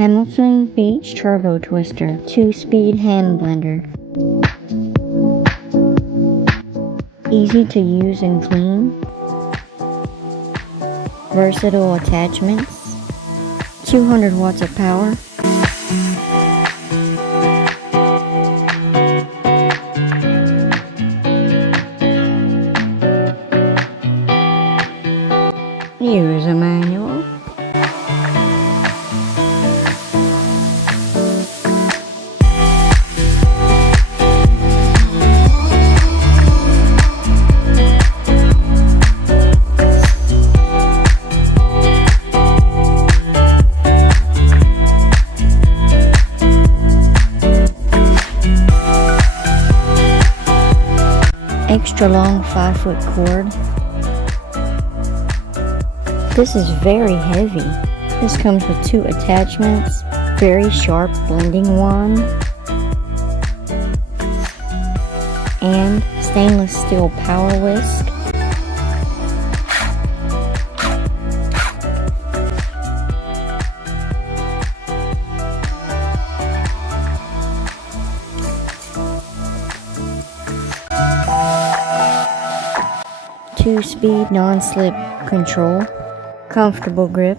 Hamilton Beach Turbo Twister 2-speed hand blender. Easy to use and clean. Versatile attachments. 200 watts of power. User manual. Extra long 5-foot cord. This is very heavy. This comes with 2 attachments, very sharp blending wand, and stainless steel power whisk. Two-speed non-slip control. Comfortable grip.